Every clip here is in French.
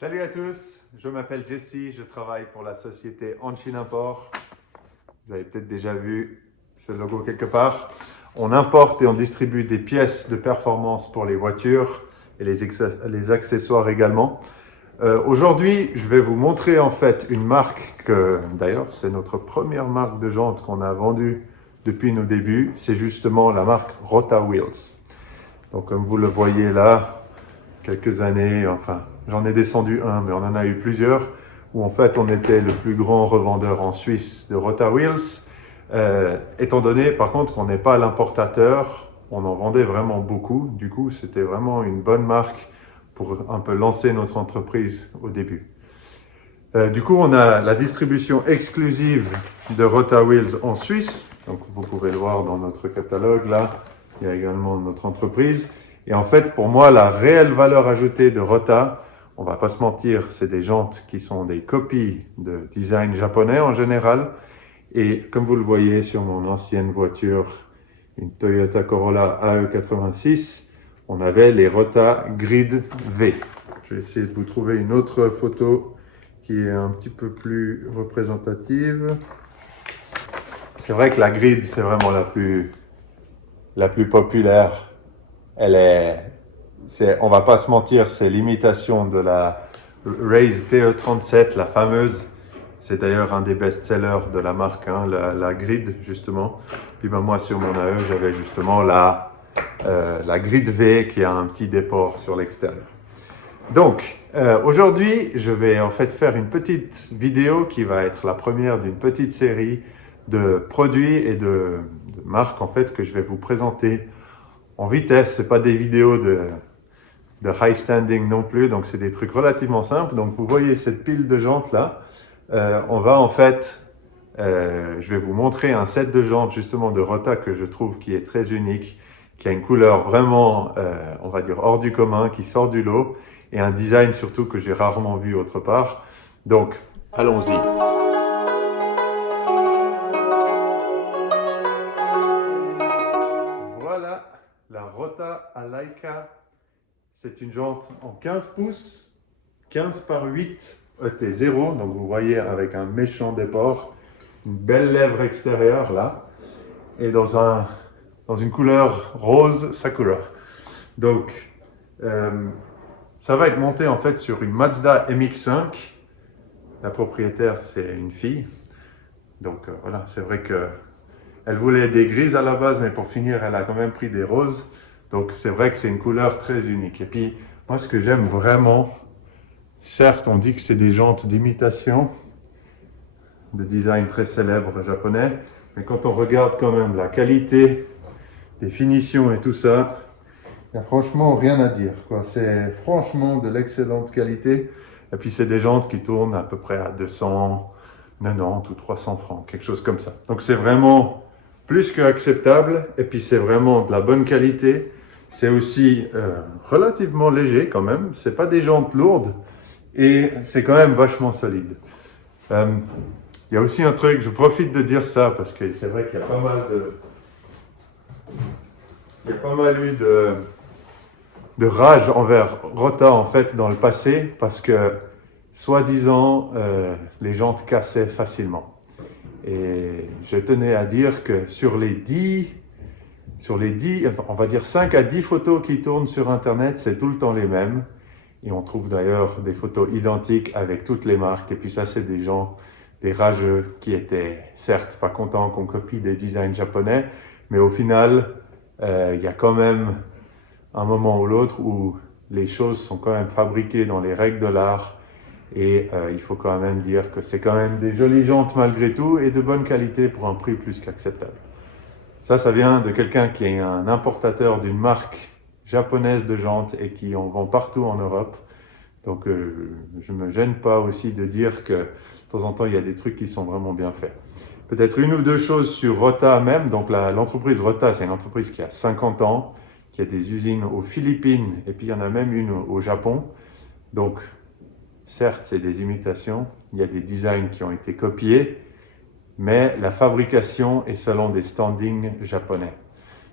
Salut à tous, je m'appelle Jesse, je travaille pour la société Hanshin Import. Vous avez peut-être déjà vu ce logo quelque part. On importe et on distribue des pièces de performance pour les voitures et les accessoires également. Aujourd'hui, je vais vous montrer en fait une marque que, d'ailleurs, c'est notre première marque de jantes qu'on a vendue depuis nos débuts. C'est justement la marque Rota Wheels. Donc, comme vous le voyez là, quelques années, enfin, j'en ai descendu un, mais on en a eu plusieurs, où en fait, on était le plus grand revendeur en Suisse de Rota Wheels. Étant donné, par contre, qu'on n'est pas l'importateur, on en vendait vraiment beaucoup. Du coup, c'était vraiment une bonne marque pour un peu lancer notre entreprise au début. Du coup, on a la distribution exclusive de Rota Wheels en Suisse. Donc, vous pouvez le voir dans notre catalogue là. Il y a également notre entreprise. Et en fait, pour moi, la réelle valeur ajoutée de Rota, on va pas se mentir, c'est des jantes qui sont des copies de design japonais en général. Et comme vous le voyez sur mon ancienne voiture, une Toyota Corolla AE86, on avait les Rota Grid V. Je vais essayer de vous trouver une autre photo qui est un petit peu plus représentative. C'est vrai que la Grid, c'est vraiment la plus populaire. On va pas se mentir, c'est l'imitation de la Raze TE37, la fameuse. C'est d'ailleurs un des best-sellers de la marque, hein, la Grid, justement. Puis moi, sur mon AE, j'avais justement la Grid V qui a un petit déport sur l'extérieur. Donc, aujourd'hui, je vais en fait faire une petite vidéo qui va être la première d'une petite série de produits et de marques en fait que je vais vous présenter en vitesse. C'est pas des vidéos de high standing non plus, donc c'est des trucs relativement simples. Donc vous voyez cette pile de jantes là. On va en fait, je vais vous montrer un set de jantes justement de Rota que je trouve qui est très unique, qui a une couleur vraiment, on va dire hors du commun, qui sort du lot, et un design surtout que j'ai rarement vu autre part. Donc, allons-y. Voilà la Rota Alaika. C'est une jante en 15 pouces, 15 par 8 ET0. Donc vous voyez avec un méchant déport, une belle lèvre extérieure là, et dans une couleur rose Sakura. Donc ça va être monté en fait sur une Mazda MX-5. La propriétaire, c'est une fille. Donc voilà, c'est vrai que elle voulait des grises à la base, mais pour finir, elle a quand même pris des roses. Donc c'est vrai que c'est une couleur très unique. Et puis moi, ce que j'aime vraiment, certes, on dit que c'est des jantes d'imitation, de design très célèbre japonais, mais quand on regarde quand même la qualité des finitions et tout ça, il n'y a franchement rien à dire, quoi. C'est franchement de l'excellente qualité. Et puis c'est des jantes qui tournent à peu près à 290 ou 300 francs, quelque chose comme ça. Donc c'est vraiment plus que acceptable. Et puis c'est vraiment de la bonne qualité. C'est aussi relativement léger quand même. C'est pas des jantes lourdes et c'est quand même vachement solide. Il y a aussi un truc, je profite de dire ça parce que c'est vrai qu'il y a pas mal eu de rage envers Rota en fait dans le passé parce que soi-disant les jantes cassaient facilement. Et je tenais à dire que sur les 10, on va dire 5 à 10 photos qui tournent sur internet, c'est tout le temps les mêmes. Et on trouve d'ailleurs des photos identiques avec toutes les marques. Et puis ça, c'est des gens, des rageux qui étaient certes pas contents qu'on copie des designs japonais, mais au final, il y a quand même un moment ou l'autre où les choses sont quand même fabriquées dans les règles de l'art. Et il faut quand même dire que c'est quand même des jolies jantes malgré tout et de bonne qualité pour un prix plus qu'acceptable. Ça vient de quelqu'un qui est un importateur d'une marque japonaise de jantes et qui en vend partout en Europe. Donc je ne me gêne pas aussi de dire que de temps en temps il y a des trucs qui sont vraiment bien faits. Peut-être une ou deux choses sur Rota même. Donc l'entreprise Rota, c'est une entreprise qui a 50 ans, qui a des usines aux Philippines et puis il y en a même une au Japon. Donc certes, c'est des imitations, il y a des designs qui ont été copiés, mais la fabrication est selon des standings japonais.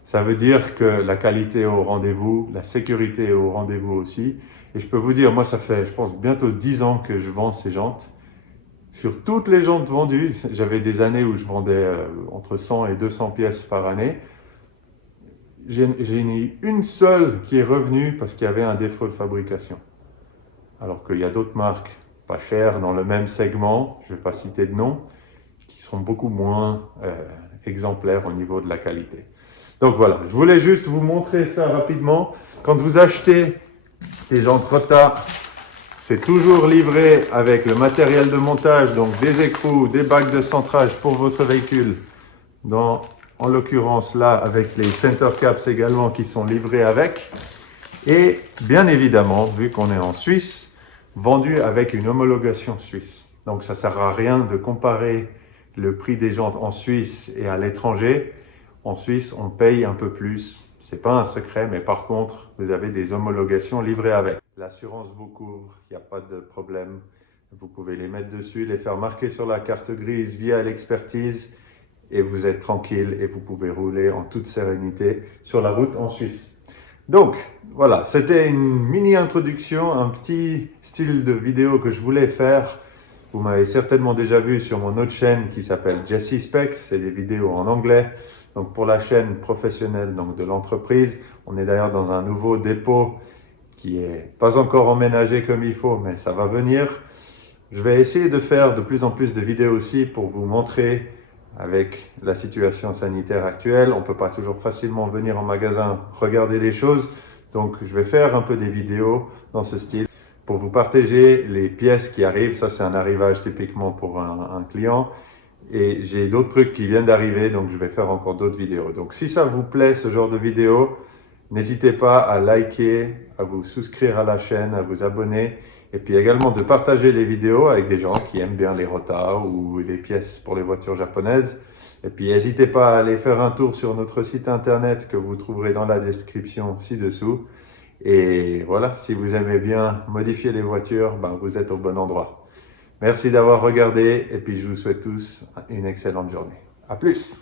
Ça veut dire que la qualité est au rendez-vous, la sécurité est au rendez-vous aussi. Et je peux vous dire, moi ça fait, je pense, bientôt 10 ans que je vends ces jantes. Sur toutes les jantes vendues, j'avais des années où je vendais entre 100 et 200 pièces par année. J'ai ni une seule qui est revenue parce qu'il y avait un défaut de fabrication. Alors qu'il y a d'autres marques pas chères dans le même segment, je ne vais pas citer de nom, qui seront beaucoup moins exemplaires au niveau de la qualité. Donc voilà, je voulais juste vous montrer ça rapidement. Quand vous achetez des jantes Rota, c'est toujours livré avec le matériel de montage, donc des écrous, des bacs de centrage pour votre véhicule. En l'occurrence là, avec les center caps également qui sont livrés avec. Et bien évidemment, vu qu'on est en Suisse, vendu avec une homologation suisse. Donc ça ne sert à rien de comparer le prix des jantes en Suisse et à l'étranger. En Suisse, on paye un peu plus. Ce n'est pas un secret, mais par contre, vous avez des homologations livrées avec. L'assurance vous couvre, il n'y a pas de problème. Vous pouvez les mettre dessus, les faire marquer sur la carte grise via l'expertise et vous êtes tranquille et vous pouvez rouler en toute sérénité sur la route en Suisse. Donc, voilà, c'était une mini-introduction, un petit style de vidéo que je voulais faire. Vous m'avez certainement déjà vu sur mon autre chaîne qui s'appelle Jesse Specs, c'est des vidéos en anglais. Donc pour la chaîne professionnelle donc de l'entreprise, on est d'ailleurs dans un nouveau dépôt qui est pas encore emménagé comme il faut, mais ça va venir. Je vais essayer de faire de plus en plus de vidéos aussi pour vous montrer avec la situation sanitaire actuelle. On ne peut pas toujours facilement venir en magasin regarder les choses. Donc je vais faire un peu des vidéos dans ce style pour vous partager les pièces qui arrivent. Ça c'est un arrivage typiquement pour un client. Et j'ai d'autres trucs qui viennent d'arriver, donc je vais faire encore d'autres vidéos. Donc si ça vous plaît ce genre de vidéo, n'hésitez pas à liker, à vous souscrire à la chaîne, à vous abonner. Et puis également de partager les vidéos avec des gens qui aiment bien les Rota ou des pièces pour les voitures japonaises. Et puis n'hésitez pas à aller faire un tour sur notre site internet que vous trouverez dans la description ci-dessous. Et voilà, si vous aimez bien modifier les voitures, ben vous êtes au bon endroit. Merci d'avoir regardé et puis je vous souhaite tous une excellente journée. À plus!